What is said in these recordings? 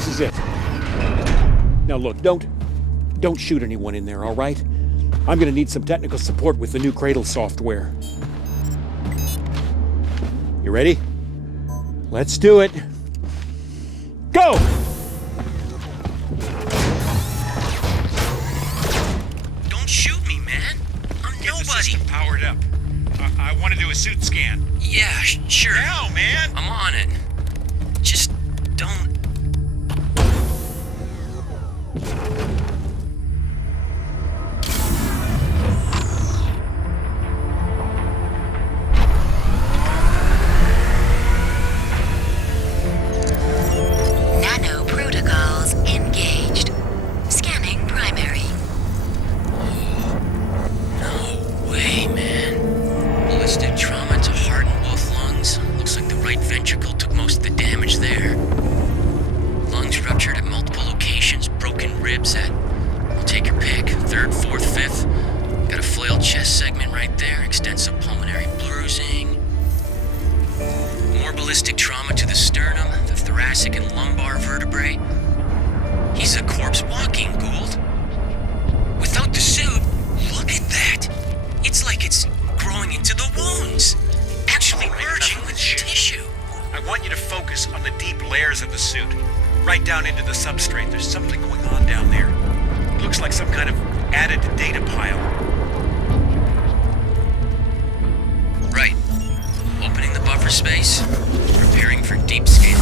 This is it. Now look, don't shoot anyone in there, all right? I'm gonna need some technical support with the new Cradle software. You ready? Let's do it. Go! Don't shoot me, man. I'm Get nobody. the system powered up. I want to do a suit scan. Yeah, sure. Now, man! I'm on it. Just don't... Nano protocols engaged. Scanning primary. No way, man. Ballistic trauma to heart and both lungs. Looks like the right ventricle took most of the damage there. Lungs ruptured at multiple locations, broken ribs at, I'll take your pick, 3rd, 4th, 5th. Got a flailed chest segment right there, extensive pulmonary bruising. More ballistic trauma to the sternum, the thoracic and lumbar vertebrae. He's a corpse walking, Gould. Without the suit, look at that. It's like it's growing into the wounds. Actually merging with the tissue. I want you to focus on the deep layers of the suit. Right down into the substrate. There's something going on down there. It looks like some kind of added data pile. Right. Opening the buffer space. Preparing for deep scan.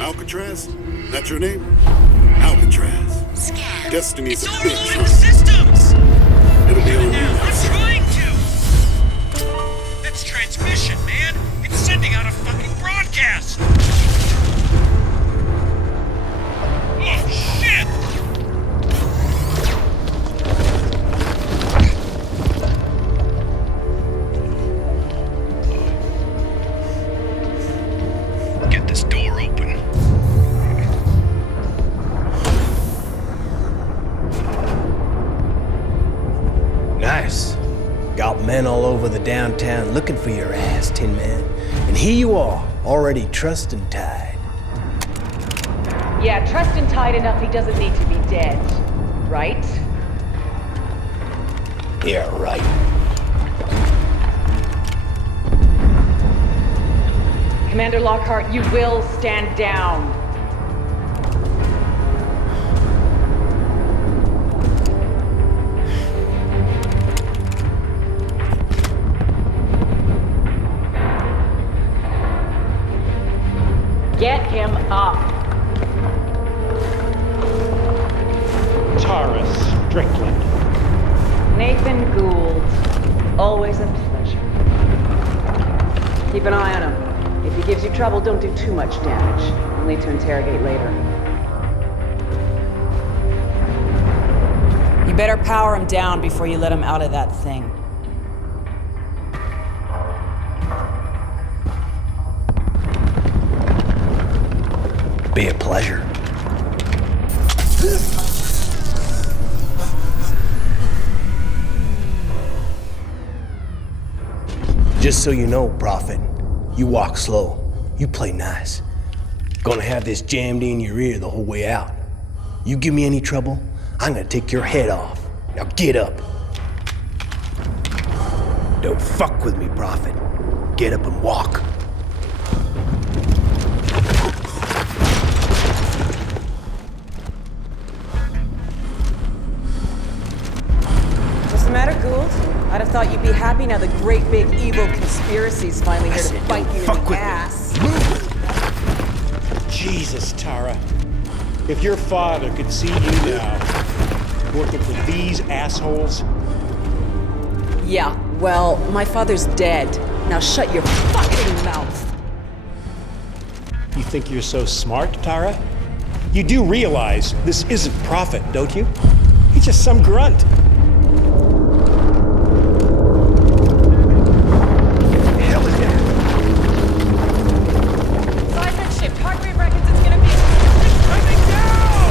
Alcatraz? That's your name? Alcatraz. Scan. Destiny's It's a overloading bitch. the systems! It'll be on you Now, now. I'm trying to! That's transmission, man! It's sending out a fucking broadcast! Oh, shit! Get this door open. Nice. Got men all over the downtown looking for your ass, Tin Man. And here you are, already trussed and tied. Yeah, trussed and tied enough he doesn't need to be dead. Right? Yeah, right. Commander Lockhart, you will stand down. Get him up. Tara Strickland. Nathan Gould. Always a pleasure. Keep an eye on him. If he gives you trouble, don't do too much damage. We'll need to interrogate later. You better power him down before you let him out of that thing. Be a pleasure. Just so you know, Prophet, you walk slow, you play nice. Gonna have this jammed in your ear the whole way out. You give me any trouble, I'm gonna take your head off. Now get up. Don't fuck with me, Prophet. Get up and walk. What's the matter, Gould? I'd have thought you'd be happy now the great big evil conspiracy's finally here to bite you in fuck the with me. ass. Jesus, Tara. If your father could see you now, working for these assholes, Yeah, well, my father's dead. Now shut your fucking mouth. you think you're so smart, Tara? You do realize this isn't Prophet, don't you? He's just some grunt. Seismic shift. Heart rate reckons it's gonna be... It's coming down!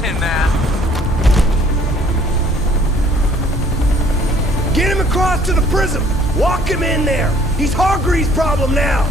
Tin Man. Get him across to the prism! Walk him in there! He's Hargreaves' problem now!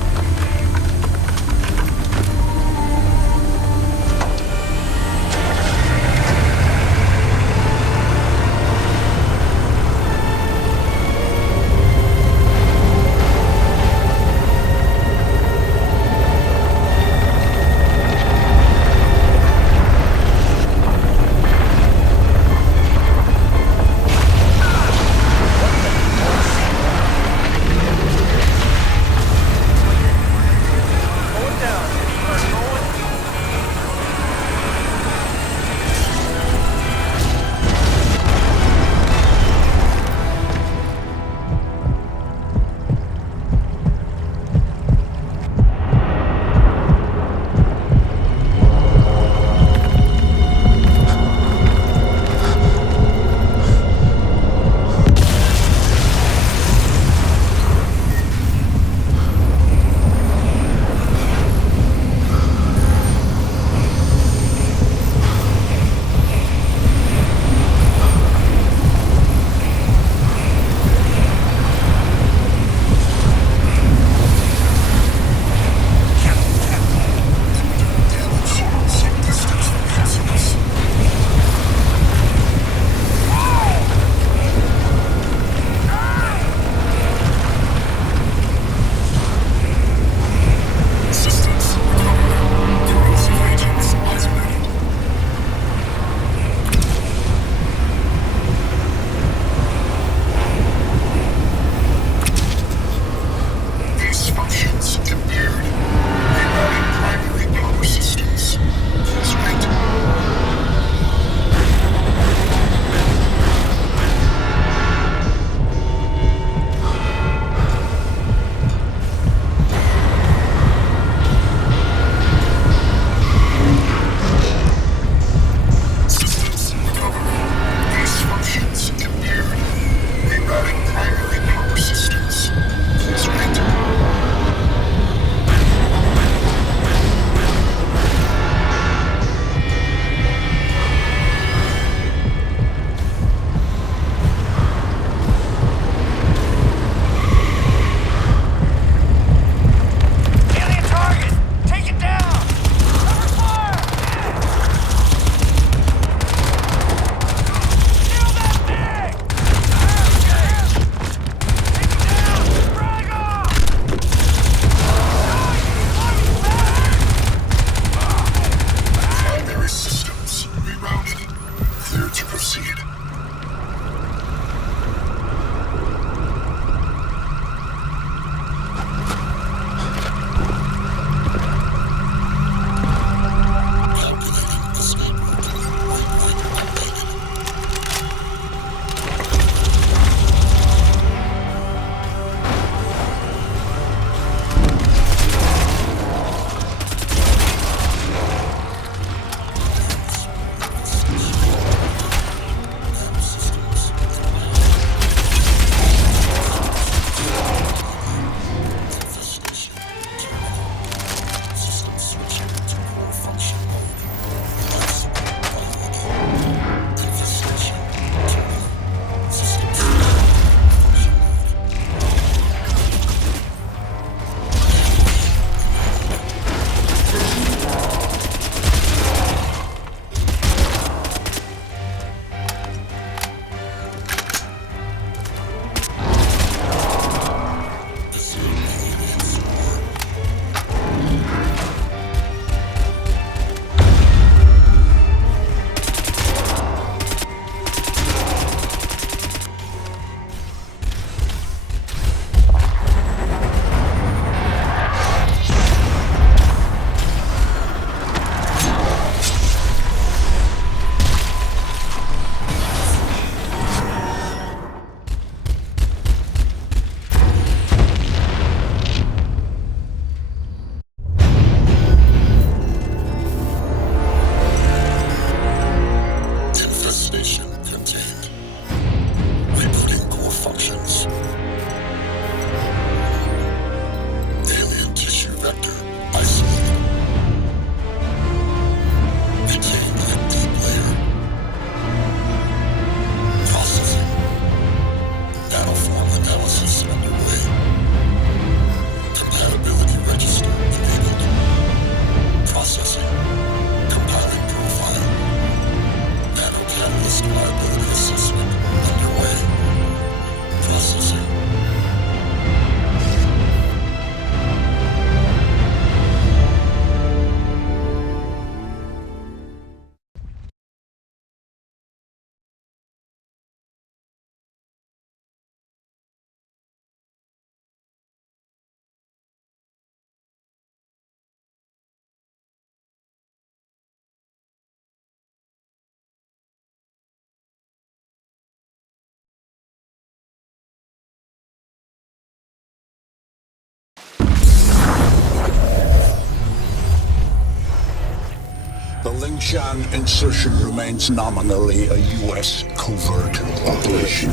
Tangshan insertion remains nominally a U.S. covert operation.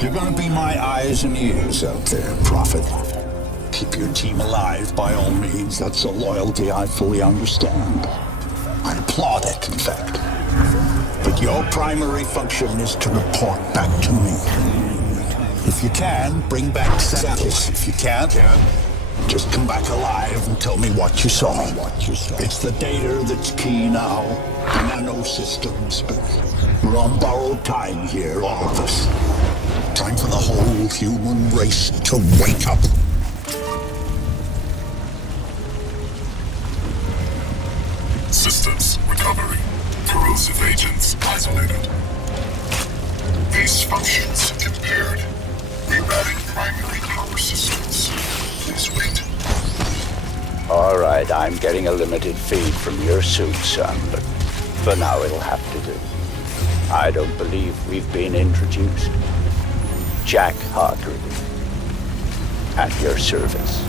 You're gonna be my eyes and ears out there, Prophet. Keep your team alive by all means. That's a loyalty I fully understand. I applaud it, in fact. But your primary function is to report back to me. If you can, bring back samples. If you can't, just come back alive and tell me what you saw. It's the data that's key now, the nanosystems, but we're on borrowed time here, all of us. Time for the whole human race to wake up. Systems recovery. Corrosive agents isolated. Base functions impaired. Rerouting primary power systems. Please wait. All right, I'm getting a limited feed from your suit, son, but for now it'll have to do. I don't believe we've been introduced. Jack Hargreaves, at your service.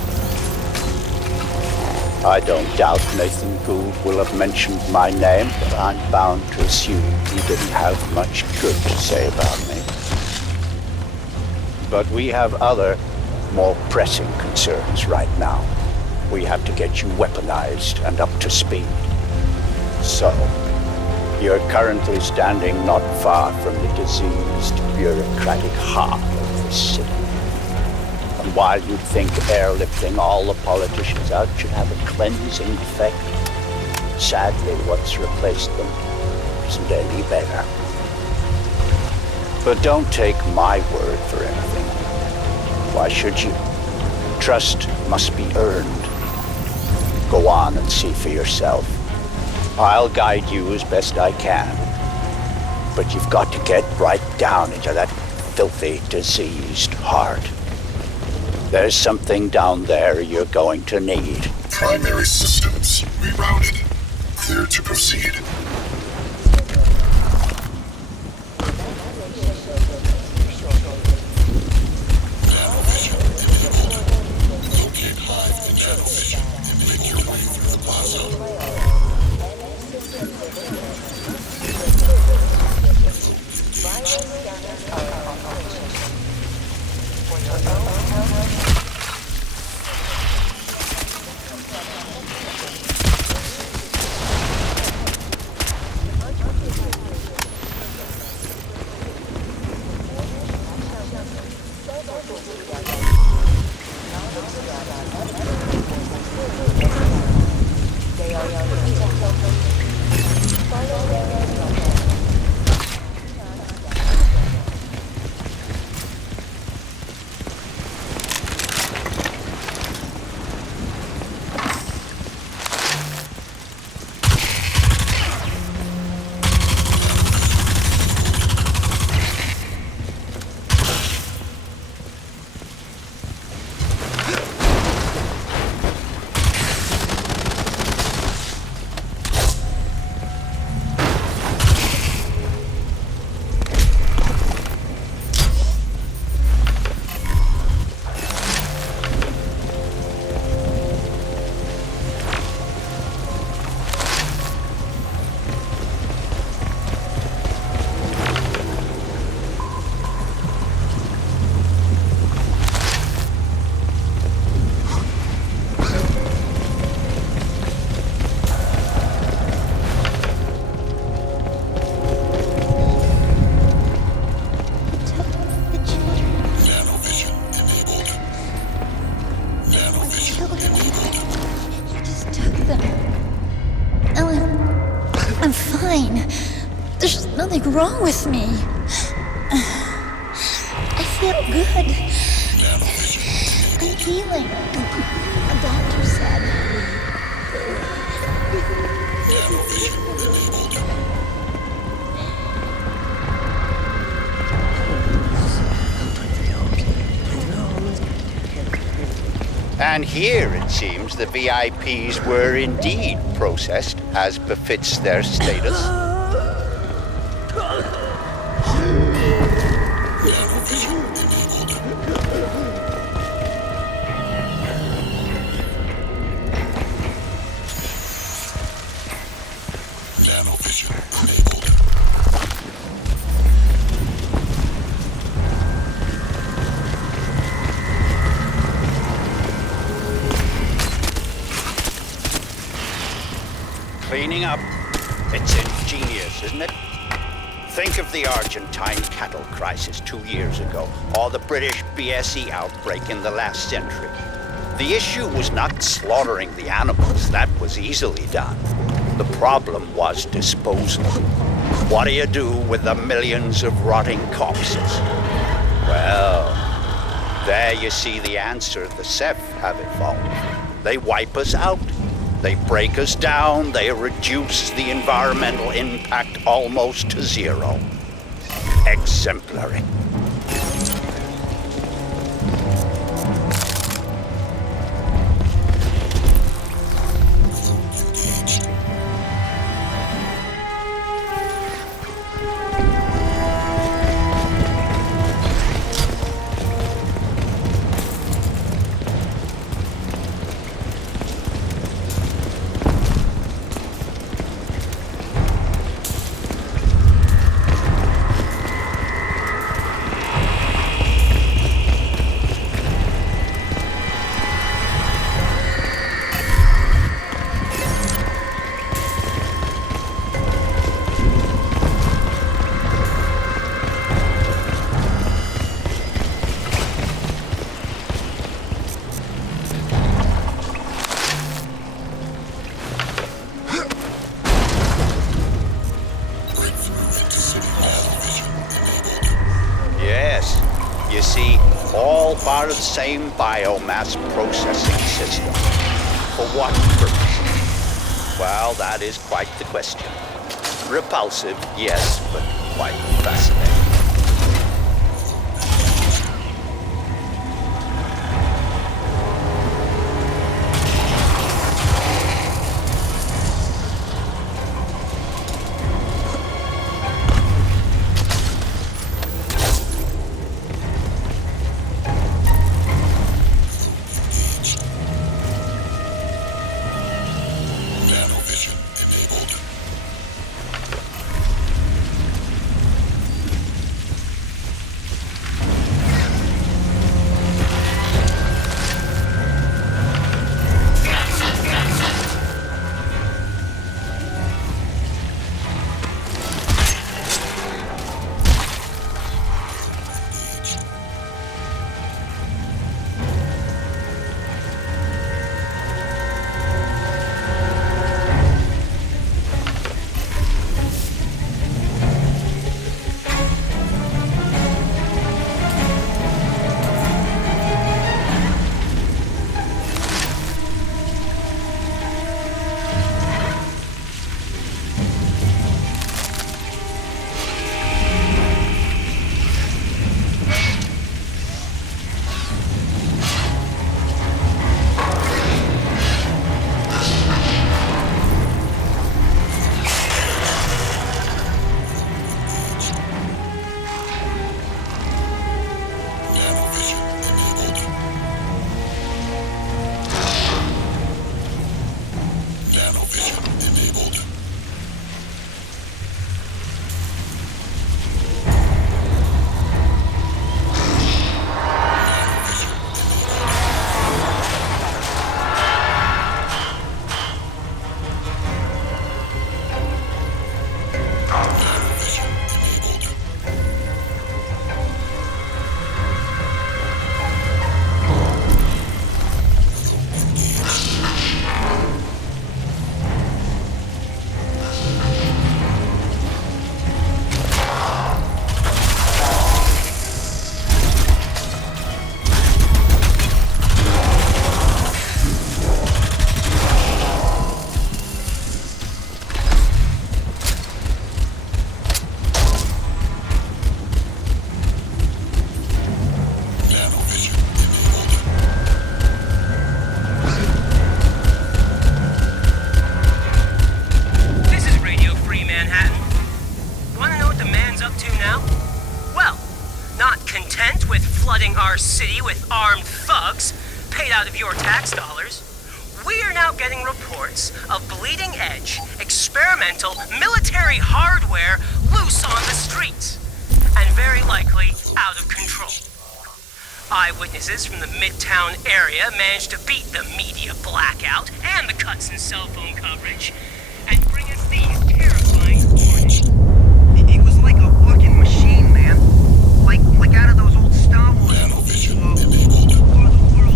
I don't doubt Nathan Gould will have mentioned my name, but I'm bound to assume he didn't have much good to say about me. But we have other, more pressing concerns right now. We have to get you weaponized and up to speed. So, you're currently standing not far from the diseased, bureaucratic heart of the city. And while you'd think airlifting all the politicians out should have a cleansing effect, sadly what's replaced them isn't any better. But don't take my word for anything. Why should you? Trust must be earned. Go on and see for yourself. I'll guide you as best I can. But you've got to get right down into that filthy, diseased heart. There's something down there you're going to need. Primary systems rerouted. Clear to proceed. Nanovision enabled. Locate hive in nanovision and make your way through the plaza. Wrong with me? I feel good. I'm healing. A doctor said. And here it seems the VIPs were indeed processed as befits their status. cleaning up. It's ingenious, isn't it? Think of the Argentine cattle crisis 2 years ago, or the British BSE outbreak in the last century. The issue was not slaughtering the animals. That was easily done. The problem was disposal. What do you do with the millions of rotting corpses? Well, there you see the answer the Ceph have evolved. They wipe us out. They break us down. They reduce the environmental impact almost to zero. Exemplary. You see, all part of the same biomass processing system. For what purpose? Well, that is quite the question. Repulsive, yes, but quite fascinating. Our city with armed thugs, paid out of your tax dollars, we are now getting reports of bleeding-edge, experimental military hardware loose on the streets, and very likely out of control. Eyewitnesses from the Midtown area managed to beat the media blackout and the cuts in cell phone coverage, and these terrifying warnings. It was like a walking machine, man. Like out of those old Star Wars movies. War of the Worlds.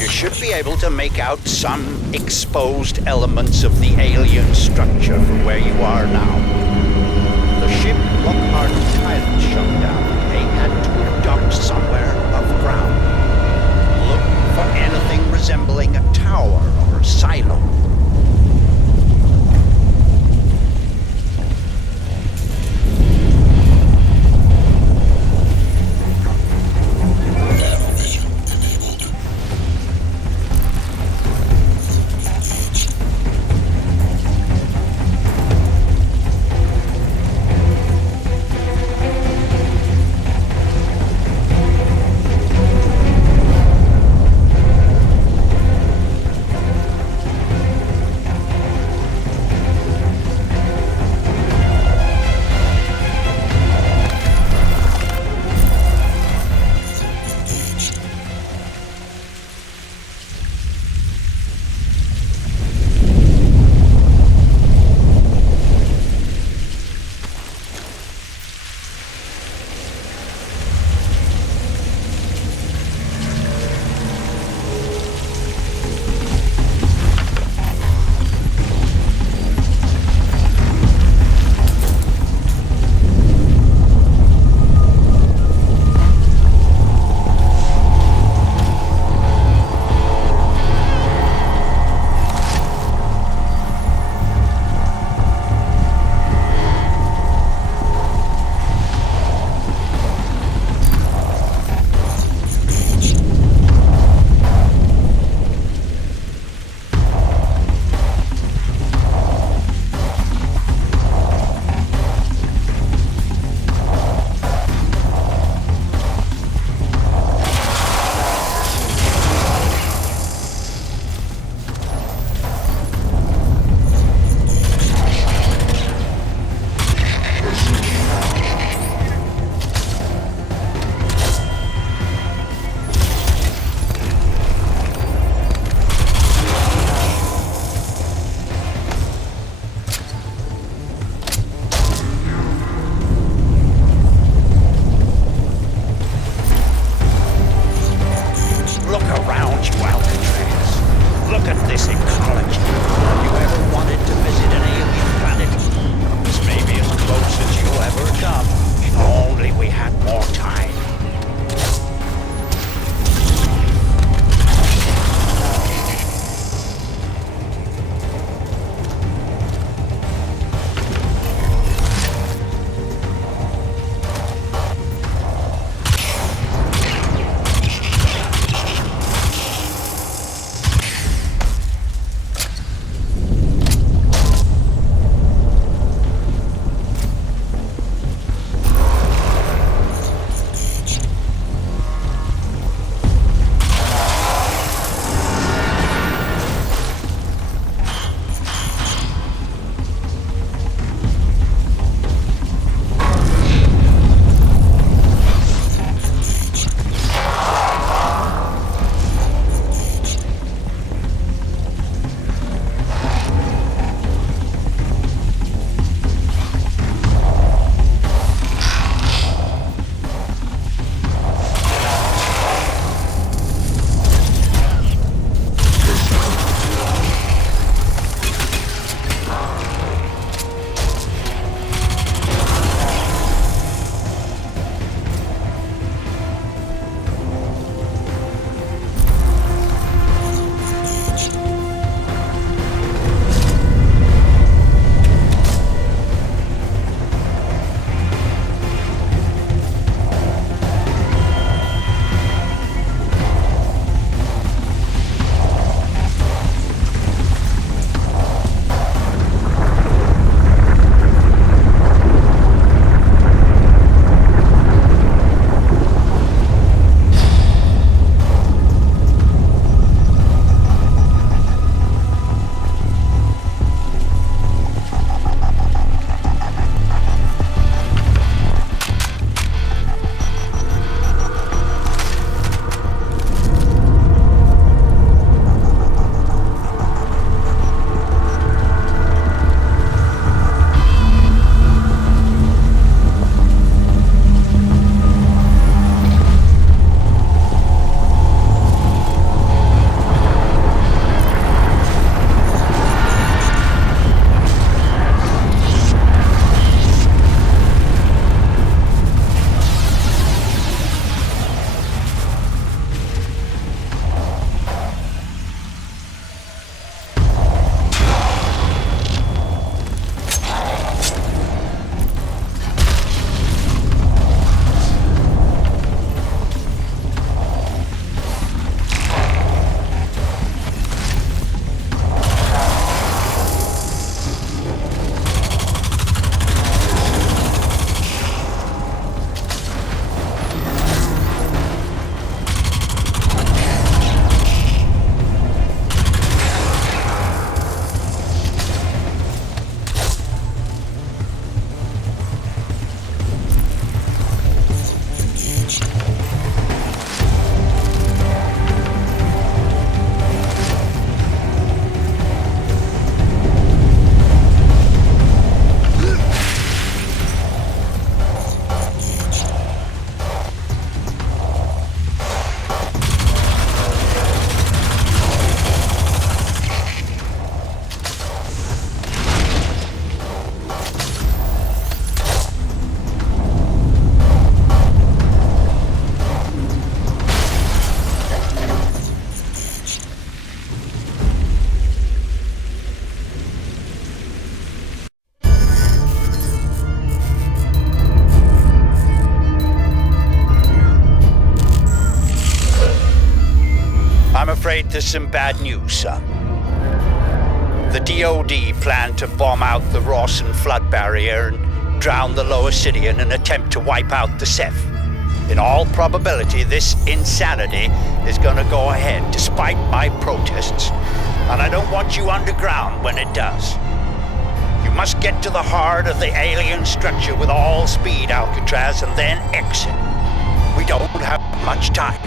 You should be able to make out some exposed elements of the alien structure from where you are now. The ship Lockhart's pilot shut down. They had to have docked somewhere above ground. Look for anything resembling a tower or a silo. there's some bad news, son. The DoD plan to bomb out the Rawson flood barrier and drown the lower city in an attempt to wipe out the Ceph. In all probability, this insanity is gonna go ahead despite my protests, and I don't want you underground when it does. You must get to the heart of the alien structure with all speed, Alcatraz, and then exit. We don't have much time.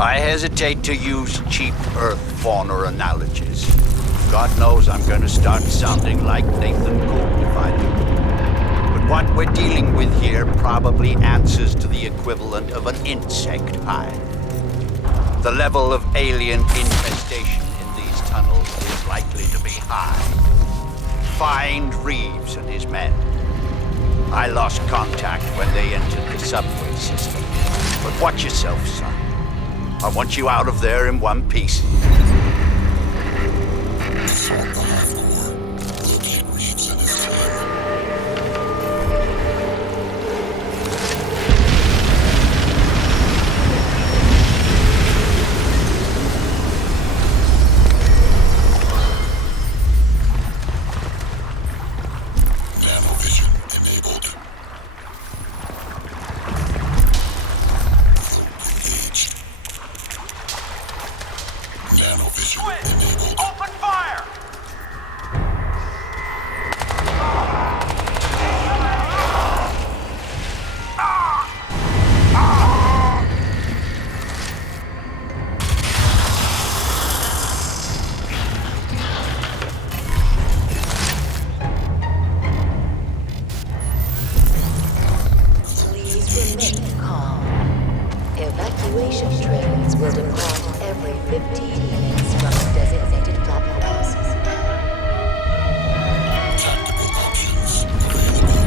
I hesitate to use cheap Earth fauna analogies. God knows I'm going to start sounding like Nathan Gould if I do. But what we're dealing with here probably answers to the equivalent of an insect hive. The level of alien infestation in these tunnels is likely to be high. Find Reeves and his men. I lost contact when they entered the subway system. But watch yourself, son. I want you out of there in one piece. Assault the Hive Core. Locate Reeves and his team. Nanovision enabled. Engaged. Nanovision enabled. Open fire! Please remain calm. Evacuation trains will depart every 15 minutes from designated platforms. Tactical options available.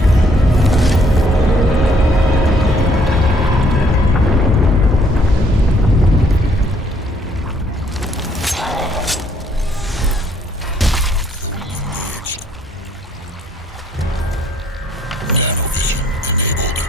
Engaged. Nanovision enabled.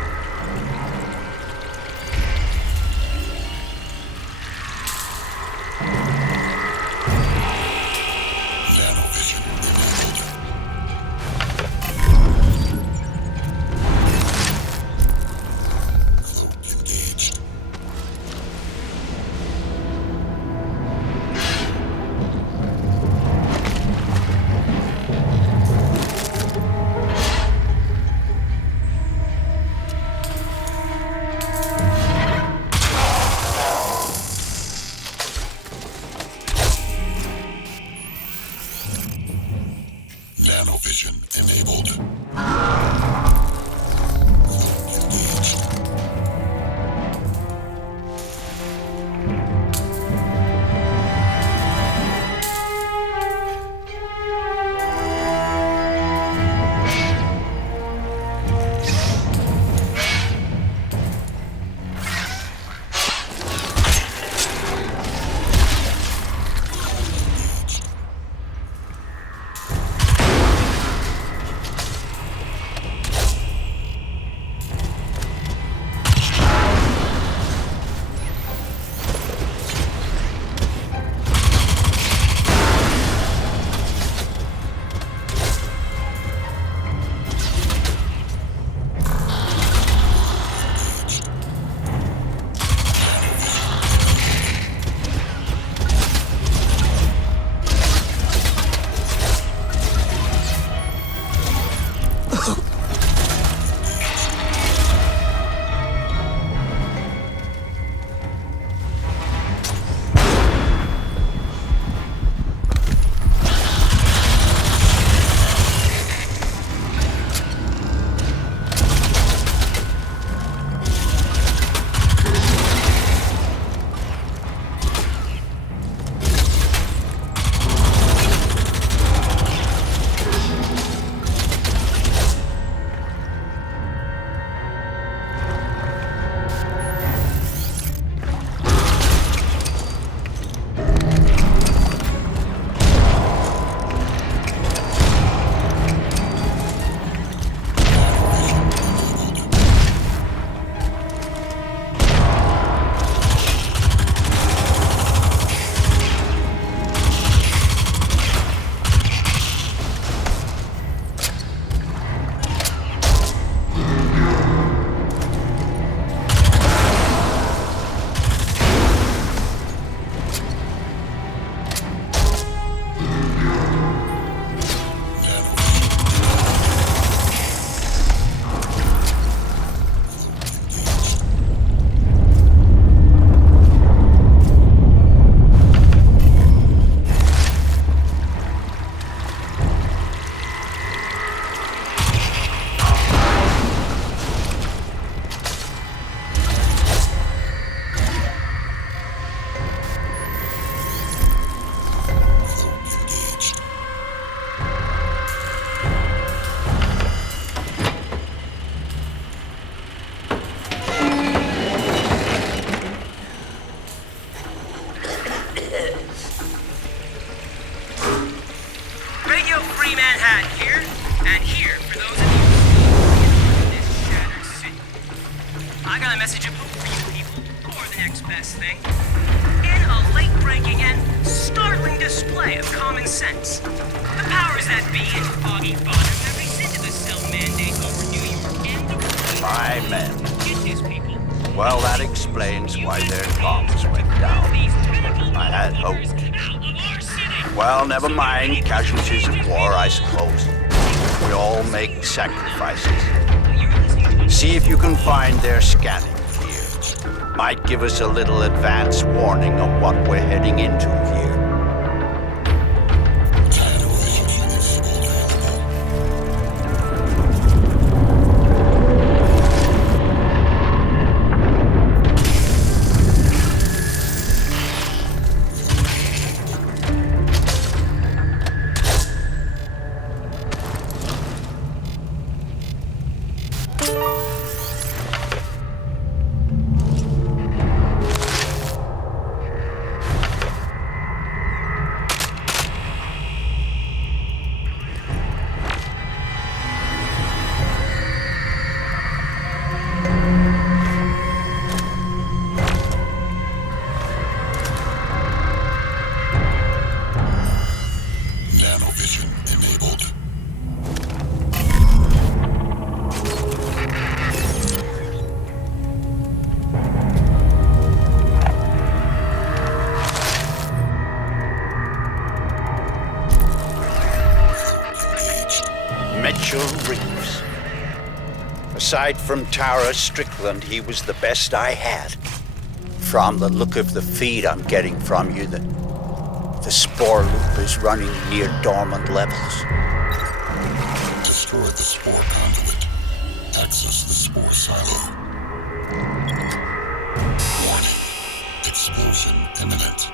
got a message of hope for you people, or the next best thing. In a late-breaking and startling display of common sense, the powers that be in Foggy Bottom have rescinded the self-mandate over New York and the... My men. Get this, people. Well, that explains why their bombs went down. I had hoped. Well, never mind. Casualties of war, I suppose. We all make sacrifices. See if you can find their scanning gear. Might give us a little advance warning of what we're heading into here. Reeves. Aside from Tara Strickland, he was the best I had. From the look of the feed I'm getting from you, the spore loop is running near dormant levels. Destroy the spore conduit. Access the spore silo. Warning. Explosion imminent.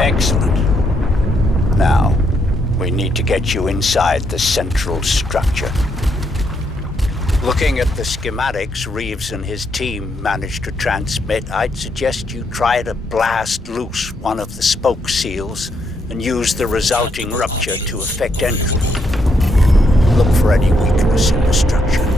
Excellent. Now, we need to get you inside the central structure. Looking at the schematics Reeves and his team managed to transmit, I'd suggest you try to blast loose one of the spoke seals and use the resulting rupture to effect entry. Look for any weakness in the structure.